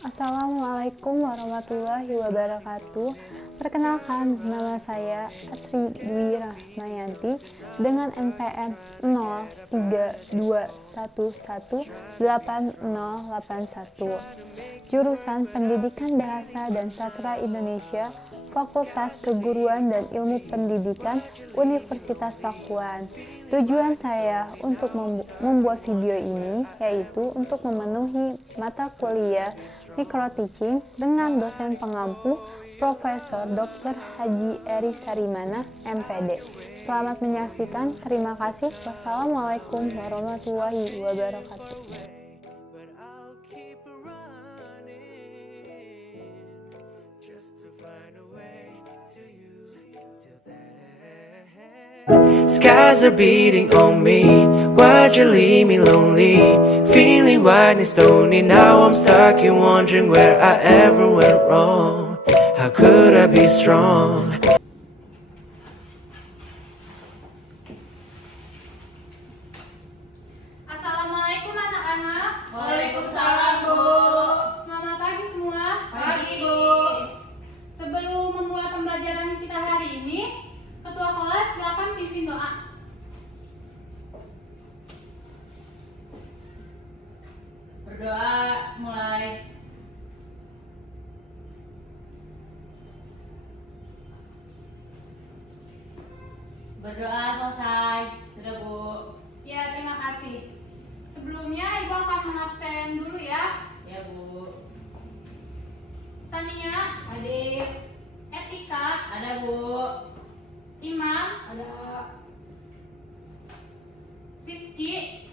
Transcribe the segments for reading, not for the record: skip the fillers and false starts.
Assalamualaikum warahmatullahi wabarakatuh. Perkenalkan, nama saya Asri Dwi Rahmayanti dengan NPM 0321180081, jurusan Pendidikan Bahasa dan Sastra Indonesia, Fakultas Keguruan dan Ilmu Pendidikan, Universitas Pakuan. Tujuan saya untuk membuat video ini yaitu untuk memenuhi mata kuliah micro teaching dengan dosen pengampu Profesor Dr. Haji Eri Sarimana, MPD. Selamat menyaksikan. Terima kasih. Wassalamualaikum warahmatullahi wabarakatuh. Skies are beating on me. Why'd you leave me lonely? Feeling white and stony. Now I'm stuck and wondering where I ever went wrong. How could I be strong? Assalamualaikum anak-anak. Waalaikumsalam, Bu. Selamat pagi semua. Pagi, Bu. Sebelum memulai pembelajaran kita hari ini, Ketua kelas silakan pimpin doa. Berdoa mulai. Berdoa selesai. Sudah, Bu. Ya, terima kasih. Sebelumnya Ibu akan mengabsen dulu ya. Ya, Bu. Sania, Adik. Etika, Ada, Bu. Imam, Ada. Rizky.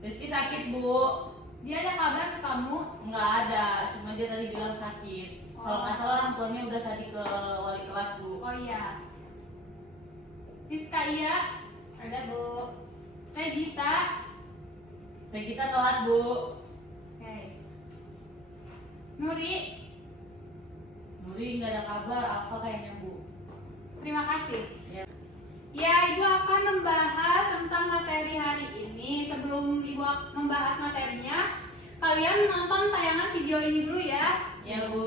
Rizky sakit, Bu. Dia ada kabar ke kamu? Enggak ada, cuma dia tadi bilang sakit. Kalau nggak salah orang tuanya udah tadi ke wali kelas, Bu. Oh iya. Rizka iya. Ada Bu. Regita. Kita telat, Bu. Oke. Nuri. Nuri nggak ada kabar, apa kayaknya, Bu. Terima kasih. Ya. Ya, Ibu akan membahas tentang materi hari ini. Sebelum Ibu membahas materinya, kalian menonton tayangan video ini dulu ya. Ya, Bu.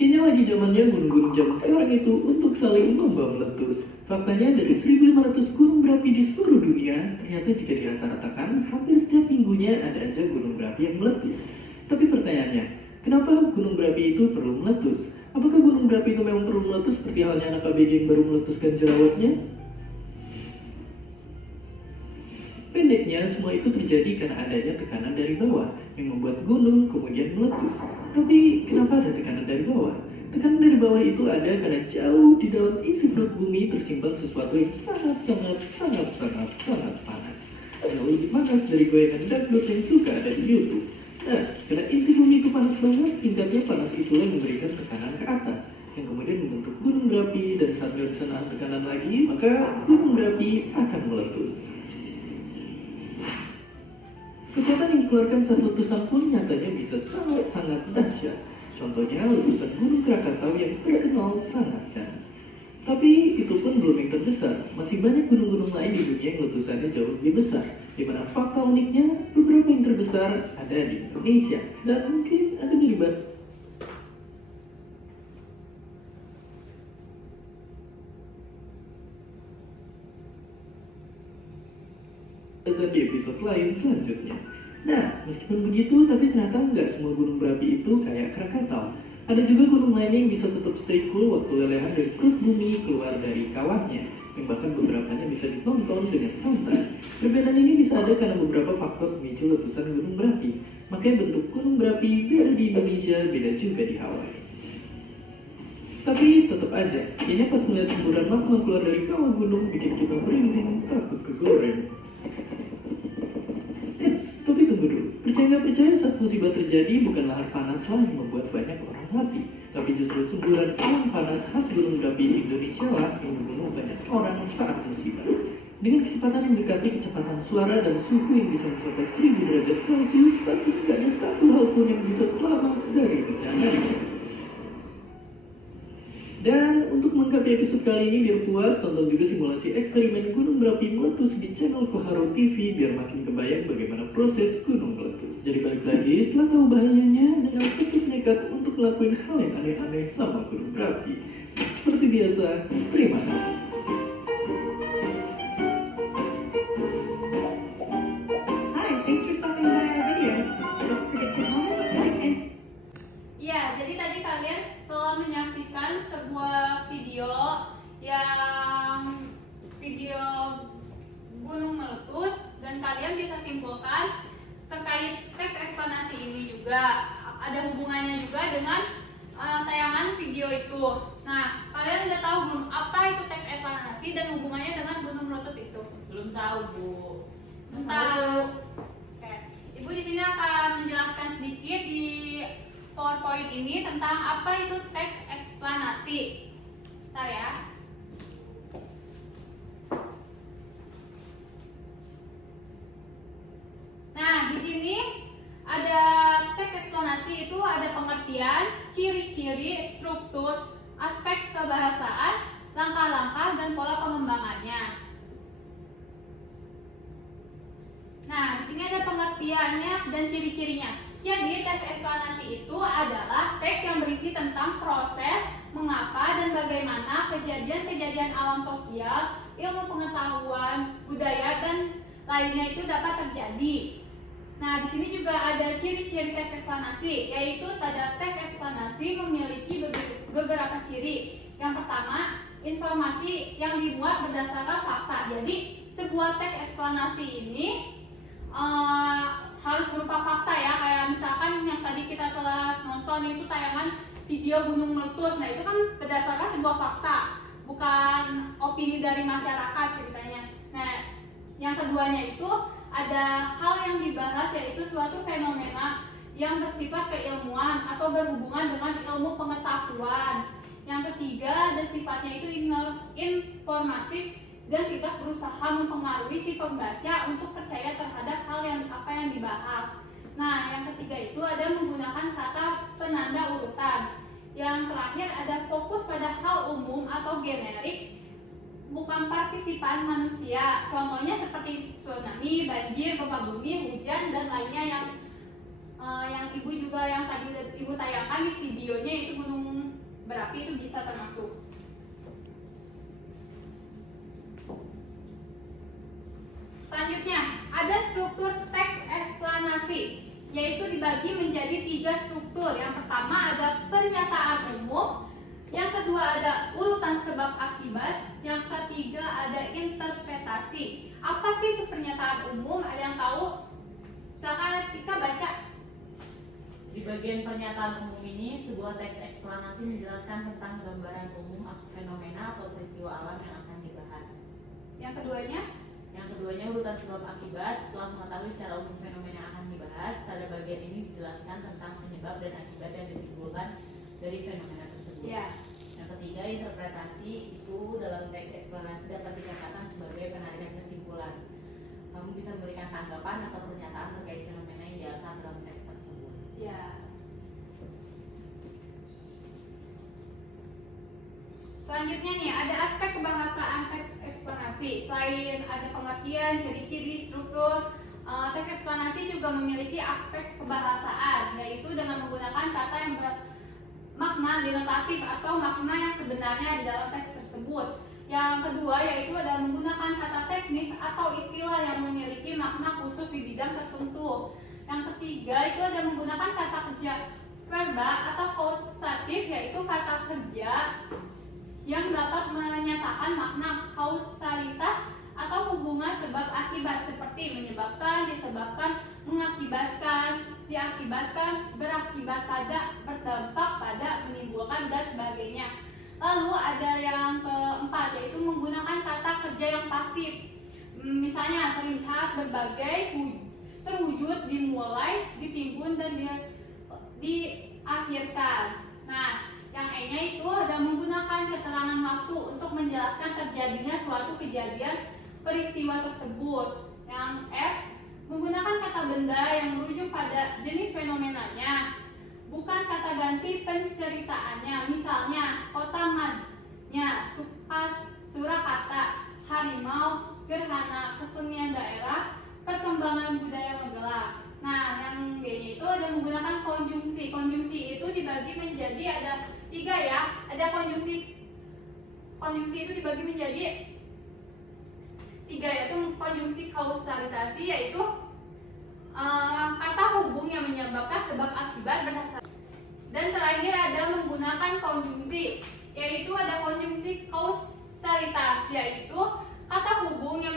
Kayaknya lagi zamannya gunung-gunung zaman sekarang itu untuk saling lomba meletus. Faktanya dari 1.500 gunung berapi di seluruh dunia, ternyata jika dirata-ratakan, hampir setiap minggunya ada aja gunung berapi yang meletus. Tapi pertanyaannya, kenapa gunung berapi itu perlu meletus? Apakah gunung berapi itu memang perlu meletus seperti halnya anak ABG yang baru meletuskan jerawatnya? Pendeknya, semua itu terjadi karena adanya tekanan dari bawah yang membuat gunung kemudian meletus. Tapi kenapa ada tekanan dari bawah? Tekanan dari bawah itu ada karena jauh di dalam isi perut bumi tersimpan sesuatu yang sangat panas. Jauh lebih panas dari goyangan dangdut yang suka ada di YouTube. Nah, karena inti bumi itu panas banget, singkatnya panas itulah yang memberikan tekanan ke atas, yang kemudian membentuk gunung berapi, dan saat nggak bisa nahan tekanan lagi, maka gunung berapi akan meletus. Kekuatan yang dikeluarkan saat letusan pun nyatanya bisa sangat dahsyat. Contohnya letusan Gunung Krakatau yang terkenal sangat ganas. Tapi itu pun belum yang terbesar. Masih banyak gunung-gunung lain di dunia yang letusannya jauh lebih besar. Di mana fakta uniknya, beberapa yang terbesar ada di Indonesia. Dan mungkin akan jadi di episode lain selanjutnya. Nah, meskipun begitu, tapi ternyata nggak semua gunung berapi itu kayak Krakatau. Ada juga gunung lainnya yang bisa tetap stay cool waktu lelehan dari perut bumi keluar dari kawahnya, yang bahkan beberapanya bisa ditonton dengan santai. Perbedaan ini bisa ada karena beberapa faktor pemicu letusan gunung berapi. Makanya bentuk gunung berapi beda di Indonesia, beda juga di Hawaii. Tapi tetap aja, kayaknya pas melihat semburan magma keluar dari kawah gunung bikin kita merinding, takut kegoreng. Tapi tunggu dulu. Percaya nggak percaya, saat musibah terjadi bukan lahar panaslah yang membuat banyak orang mati, tapi justru semburan awan panas khas gunung berapi di Indonesia lah yang membunuh banyak orang saat musibah. Dengan kecepatan yang mendekati kecepatan suara dan suhu yang bisa mencapai 1000 derajat Celcius, pasti tidak ada satu hal pun yang bisa selamat dari bencana. Dan untuk melengkapi episode kali ini biar puas, tonton juga simulasi eksperimen gunung berapi meletus di channel Koharo TV biar makin kebayang bagaimana proses gunung meletus. Jadi balik lagi, setelah tahu bahayanya, jangan tetap nekat untuk melakukan hal yang aneh-aneh sama gunung berapi. Seperti biasa, terima kasih. Hi, thanks for stopping by our video. Don't forget to comment, like, and Ya, jadi tadi kalian telah menyaksikan sebuah video video gunung meletus dan kalian bisa simpulkan terkait teks eksplanasi ini juga ada hubungannya juga dengan tayangan video itu. Nah, kalian udah tahu belum apa itu teks eksplanasi dan hubungannya dengan gunung meletus itu? Belum tahu, Bu. Tentang Oke. Ibu di sini akan menjelaskan sedikit di PowerPoint ini tentang apa itu teks eksplanasi. Bentar ya. Nah, di sini ada teks eksplanasi itu ada pengertian, ciri-ciri, struktur, aspek kebahasaan, langkah-langkah dan pola pengembangannya. Nah, di sini ada pengertiannya dan ciri-cirinya. Jadi, teks eksplanasi itu adalah teks yang berisi tentang proses, mengapa dan bagaimana kejadian-kejadian alam sosial, ilmu pengetahuan, budaya dan lainnya itu dapat terjadi. Nah, di sini juga ada ciri-ciri teks eksplanasi, yaitu teks eksplanasi memiliki beberapa ciri. Yang pertama, informasi yang dimuat berdasarkan fakta. Jadi, sebuah teks eksplanasi ini harus berupa fakta ya, kayak misalkan yang tadi kita telah nonton itu tayangan video gunung meletus. Nah, itu kan berdasarkan sebuah fakta, bukan opini dari masyarakat ceritanya. Nah, yang keduanya itu ada hal yang dibahas, yaitu suatu fenomena yang bersifat keilmuan atau berhubungan dengan ilmu pengetahuan. Yang ketiga ada sifatnya itu informatif dan tidak berusaha mempengaruhi si pembaca untuk percaya terhadap hal yang dibahas. Nah, yang ketiga itu ada menggunakan kata penanda urutan. Yang terakhir ada fokus pada hal umum atau generik, bukan partisipan manusia. Contohnya seperti tsunami, banjir, gempa bumi, hujan dan lainnya yang ibu juga yang tadi udah ibu tayangkan di videonya itu gunung berapi itu bisa termasuk. Selanjutnya, ada struktur teks eksplanasi, yaitu dibagi menjadi 3 struktur. Yang pertama ada pernyataan umum, yang kedua ada urutan sebab akibat, yang ketiga ada interpretasi. Apa sih itu pernyataan umum? Ada yang tahu? Silakan kita baca. Di bagian pernyataan umum ini, sebuah teks eksplanasi menjelaskan tentang gambaran umum atau fenomena atau peristiwa alam yang akan dibahas. Yang keduanya? Yang keduanya urutan sebab akibat. Setelah mengetahui secara umum fenomena yang akan dibahas, pada bagian ini dijelaskan tentang penyebab dan akibat yang ditimbulkan dari fenomena tersebut. Ya. Yang ketiga, interpretasi itu dalam teks eksplanasi dapat dikatakan sebagai penarikan kesimpulan. Kamu bisa memberikan tanggapan atau pernyataan terkait fenomena yang diangkat dalam teks tersebut. Ya. Selanjutnya nih, ada aspek kebahasaan teks eksplanasi. Selain ada pengertian, ciri-ciri, struktur, teks eksplanasi juga memiliki aspek kebahasaan, yaitu dengan menggunakan kata yang bermakna denotatif atau makna yang sebenarnya di dalam teks tersebut. Yang kedua yaitu adalah menggunakan kata teknis atau istilah yang memiliki makna khusus di bidang tertentu. Yang ketiga itu ada menggunakan kata kerja verba atau kausatif, yaitu kata kerja yang dapat menyatakan makna kausalitas atau hubungan sebab akibat seperti menyebabkan, disebabkan, mengakibatkan, diakibatkan, berakibat pada, berdampak pada, menimbulkan dan sebagainya. Lalu ada yang keempat yaitu menggunakan kata kerja yang pasif. Misalnya terlihat, berbagai, terwujud, dimulai, ditimbun dan diakhirkan. Nah, yang E-nya itu ada menggunakan keterangan waktu untuk menjelaskan terjadinya suatu kejadian peristiwa tersebut. Yang F, menggunakan kata benda yang merujuk pada jenis fenomenanya, bukan kata ganti penceritaannya. Misalnya, kota madnya, Surakarta, harimau, gerhana, kesenian daerah, perkembangan budaya Magelang. Nah, yang B-nya itu ada menggunakan konjungsi. Konjungsi itu dibagi menjadi ada 3 ya. Ada konjungsi itu dibagi menjadi 3, yaitu konjungsi kausalitasi, yaitu kata hubung yang menyebabkan sebab akibat berdasarkan. Dan terakhir ada menggunakan konjungsi, yaitu ada konjungsi kausalitas, yaitu kata hubung yang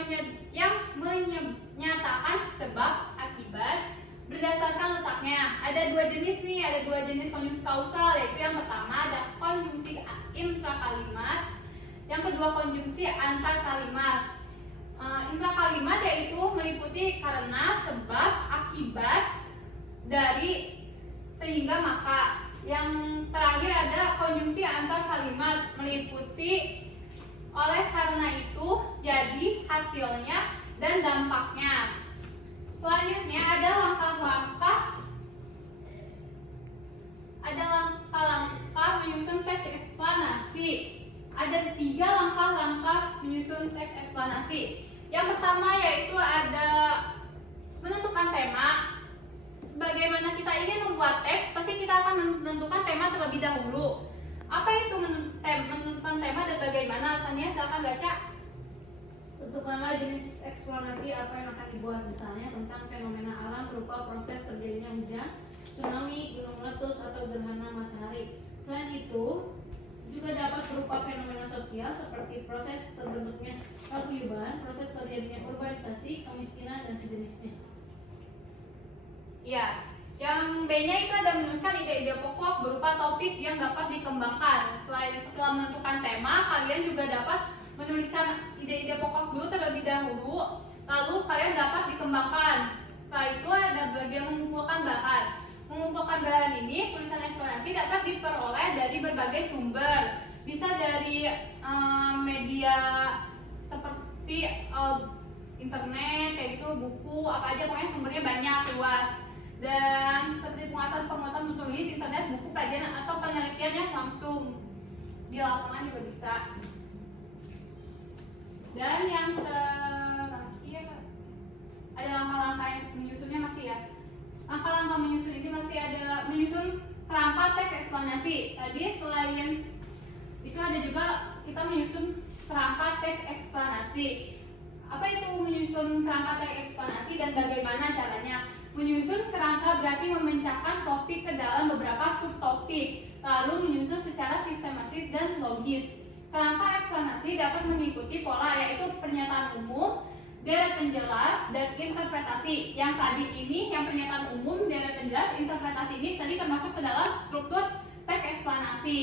menyatakan sebab akibat berdasarkan letaknya. Ada 2 jenis nih, ada 2 jenis konjungsi kausal, yaitu yang pertama ada konjungsi intrakalimat, yang kedua konjungsi antar kalimat. Intrakalimat yaitu meliputi karena, sebab, akibat, dari, sehingga, maka. Yang terakhir ada konjungsi antar kalimat, meliputi oleh, karena itu, jadi, hasilnya, dan dampaknya. Selanjutnya ada langkah-langkah menyusun teks eksplanasi. Ada 3 langkah-langkah menyusun teks eksplanasi. Yang pertama yaitu ada menentukan tema. Sebagaimana kita ingin membuat teks, pasti kita akan menentukan tema terlebih dahulu. Apa itu menentukan tema dan bagaimana? Alasannya silakan baca. Tentukanlah jenis eksplanasi apa yang akan dibuat, misalnya tentang fenomena alam berupa proses terjadinya hujan, tsunami, gunung meletus, atau gerhana matahari. Selain itu, juga dapat berupa fenomena sosial seperti proses terbentuknya paguyuban, proses terjadinya urbanisasi, kemiskinan, dan sejenisnya. Ya, yang B-nya itu ada menuliskan ide-ide pokok berupa topik yang dapat dikembangkan. Setelah menentukan tema, kalian juga dapat menuliskan ide-ide pokok dulu terlebih dahulu, lalu kalian dapat dikembangkan. Setelah itu ada bagian mengumpulkan bahan. Mengumpulkan bahan ini, tulisan eksplanasi dapat diperoleh dari berbagai sumber. Bisa dari media seperti internet, kayak gitu, buku, apa aja, pokoknya sumbernya banyak, luas. Dan seperti penguatan menulis, internet, buku, pelajaran, atau penelitiannya langsung di lapangan juga bisa. Dan yang terakhir ada langkah-langkah yang menyusunnya masih ya. Langkah-langkah menyusun ini masih ada menyusun kerangka teks eksplanasi. Tadi selain itu ada juga kita menyusun kerangka teks eksplanasi. Apa itu menyusun kerangka teks eksplanasi dan bagaimana caranya? Menyusun kerangka berarti memecahkan topik ke dalam beberapa subtopik, lalu menyusun secara sistematis dan logis. Kerangka eksplanasi dapat mengikuti pola, yaitu pernyataan umum, deret penjelas, dan interpretasi. Yang tadi ini, yang pernyataan umum, deret penjelas, interpretasi ini tadi termasuk ke dalam struktur teks eksplanasi.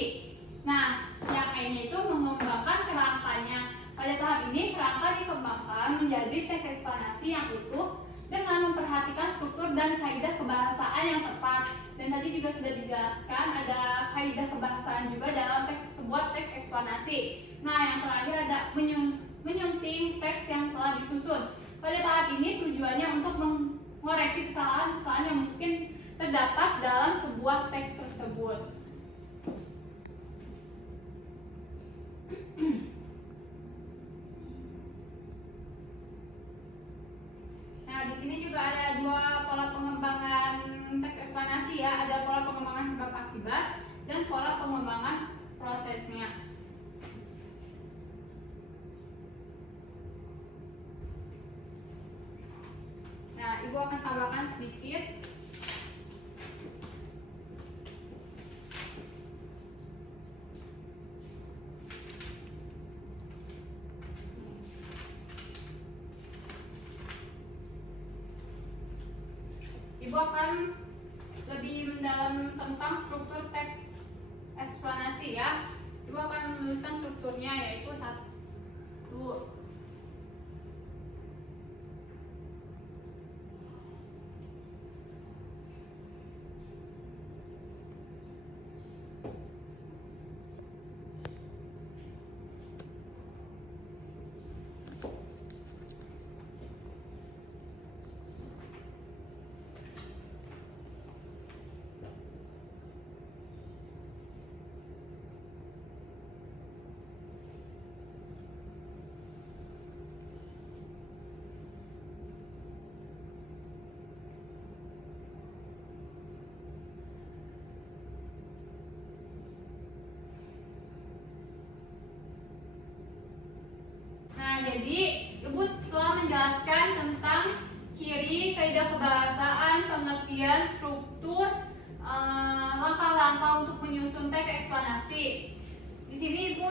Nah, yang lainnya itu mengembangkan kerangkanya. Pada tahap ini, kerangka dikembangkan menjadi teks eksplanasi yang utuh dengan memperhatikan struktur dan kaidah kebahasaan yang tepat. Dan tadi juga sudah dijelaskan ada kaidah kebahasaan juga dalam sebuah teks eksplanasi. Nah, yang terakhir ada menyunting teks yang telah disusun. Pada tahap ini tujuannya untuk mengoreksi kesalahan-kesalahan yang mungkin terdapat dalam sebuah teks tersebut. Nah, di sini juga ada 2 pola pengembangan teks eksplanasi ya. Ada pola pengembangan sebab akibat dan pola pengembangan prosesnya. Nah, Ibu akan tambahkan sedikit. Ibu akan lebih mendalam tentang struktur teks eksplanasi ya. Ibu akan menuliskan strukturnya, yaitu 1. menjelaskan tentang ciri, kaidah kebahasaan, pengertian, struktur, langkah-langkah untuk menyusun teks eksplanasi. Di sini ibu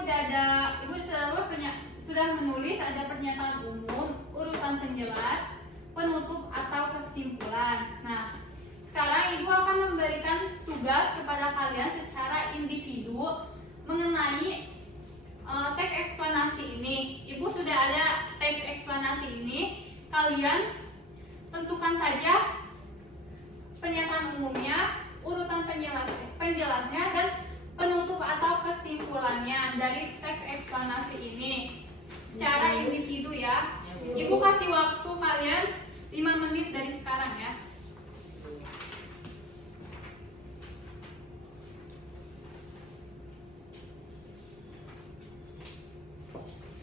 sudah menulis ada pernyataan umum, urutan penjelas, penutup atau kesimpulan. Nah, sekarang ibu akan memberikan tugas kepada kalian secara individu mengenai teks eksplanasi ini. Ibu sudah ada teks eksplanasi ini, kalian tentukan saja pernyataan umumnya, urutan penjelasnya, dan penutup atau kesimpulannya dari teks eksplanasi ini secara individu ya. Ibu kasih waktu kalian 5 menit dari sekarang ya.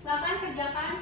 Silakan kerjakan.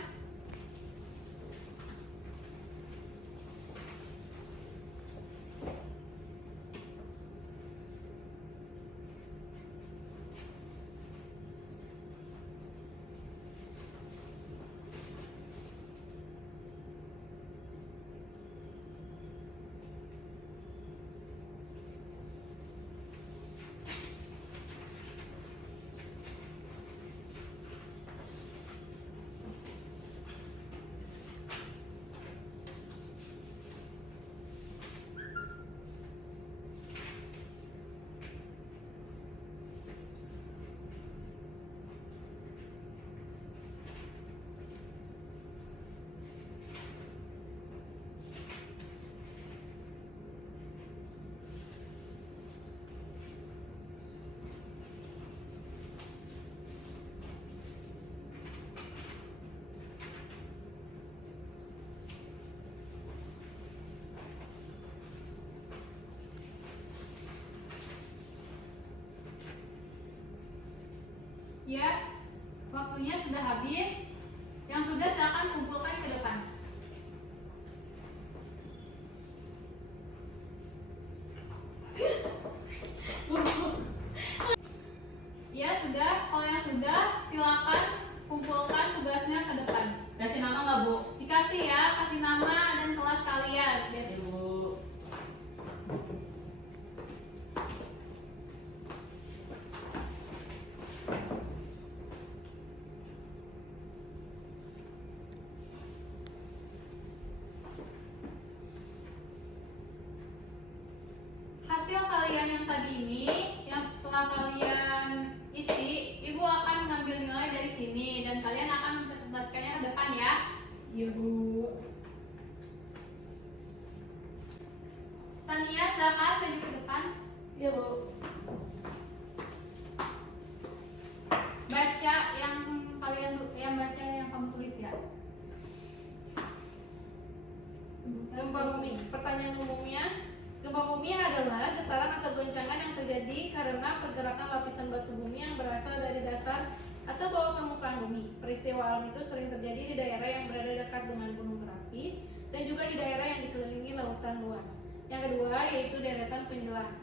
Ya, waktunya sudah habis. Yang sudah silakan kumpulkan ke depan. Ya sudah, kalau yang sudah silakan kumpulkan tugasnya ke depan. Kasih nama nggak Bu? Dikasih ya, kasih nama dan kelas kalian. Iya Bu. Hasil kalian yang tadi ini, yang telah kalian isi, ibu akan mengambil nilai dari sini dan kalian akan mempresentasikannya ke depan ya. Iya Bu. Sania, silakan maju ke depan. Iya Bu. Baca yang baca yang kamu tulis ya. Gempa bumi. Pertanyaan umumnya, gempa bumi adalah getaran atau goncangan yang terjadi karena pergerakan lapisan batu bumi yang berasal dari dasar atau bawah permukaan bumi. Peristiwa alam itu sering terjadi di daerah yang berada dekat dengan gunung berapi dan juga di daerah yang dikelilingi lautan luas. Yang kedua yaitu deretan penjelas.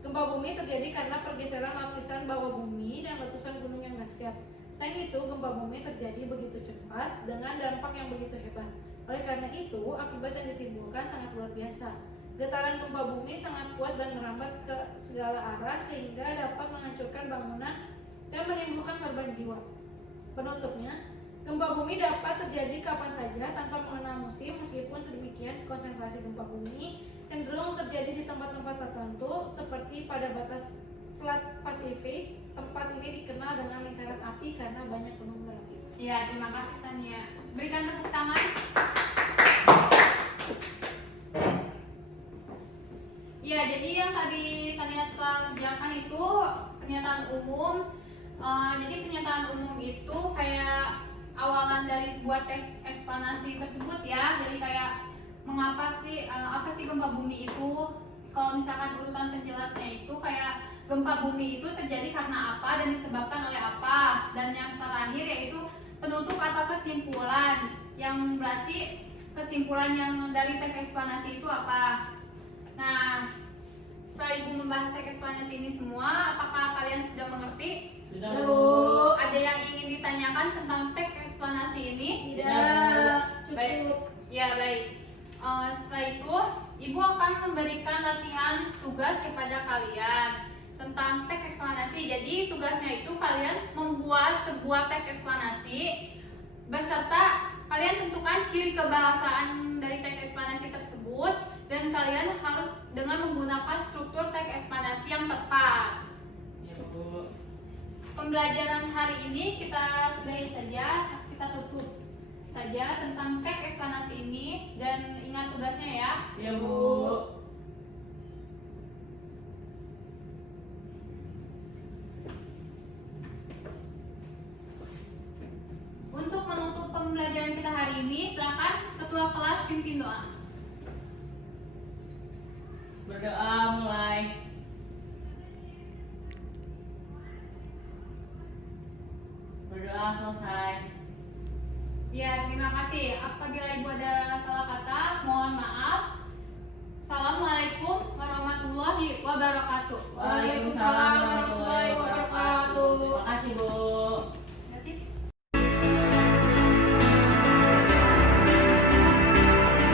Gempa bumi terjadi karena pergeseran lapisan bawah bumi dan letusan gunung yang dahsyat. Selain itu, gempa bumi terjadi begitu cepat dengan dampak yang begitu hebat. Oleh karena itu, akibat yang ditimbulkan sangat luar biasa. Getaran gempa bumi sangat kuat dan merambat ke segala arah sehingga dapat menghancurkan bangunan dan menimbulkan korban jiwa. Penutupnya, gempa bumi dapat terjadi kapan saja tanpa mengenal musim. Meskipun sedemikian, konsentrasi gempa bumi cenderung terjadi di tempat-tempat tertentu seperti pada batas Flat Pasifik. Tempat ini dikenal dengan lingkaran api karena banyak gunung berapi. Ya, terima kasih Sania. Berikan tepuk tangan. Ya, jadi yang tadi Sania telah kerjakan itu pernyataan umum. Jadi pernyataan umum itu kayak awalan dari sebuah teks eksplanasi tersebut ya. Jadi kayak mengapa sih apa sih gempa bumi itu? Kalau misalkan urutan penjelasnya itu kayak gempa bumi itu terjadi karena apa dan disebabkan oleh apa. Dan yang terakhir yaitu penutup atau kesimpulan, yang berarti kesimpulan yang dari teks eksplanasi itu apa. Nah, setelah ibu membahas teks eksplanasi ini semua, apakah kalian sudah mengerti? Sudah Bu. Bu. Ada yang ingin ditanyakan tentang teks eksplanasi ini? Tidak Baik. cukup. Ya, baik. Setelah itu, Ibu akan memberikan latihan tugas kepada kalian tentang teks eksplanasi. Jadi, tugasnya itu kalian membuat sebuah teks eksplanasi beserta kalian tentukan ciri kebahasaan dari teks eksplanasi tersebut dan kalian harus dengan menggunakan struktur teks eksplanasi yang tepat. Ya, Bu. Pembelajaran hari ini kita sudahi saja, kita tutup saja tentang teks eksplanasi ini dan ingat tugasnya ya. Ya, Bu. Untuk menutup pembelajaran kita hari ini, silakan ketua kelas pimpin doa. Berdoa mulai. Berdoa selesai. Ya, terima kasih. Apabila Ibu ada salah kata, mohon maaf. Assalamualaikum warahmatullahi wabarakatuh. Waalaikumsalam